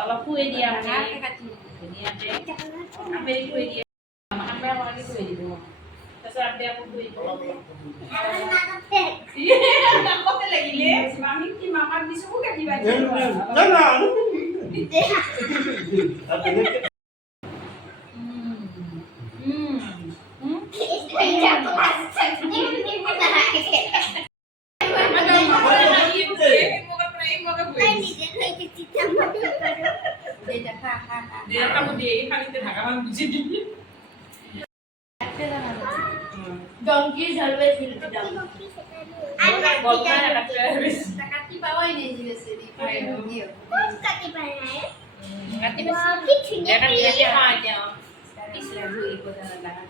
অলপ খুৱাই দিয়া আপেল খুৱাই দিয়া আমাৰ মাকে খুৱাই দিব তাৰপিছত আপে আকৌ খুৱাই দিব নাকতে লাগিলে আমি কি মামাক দিছো কাটিবা Donkey is always will be down. Takati bawah ini juga sedih. Takati bawah. Dia kan dia aja. Islam itu ikut dalam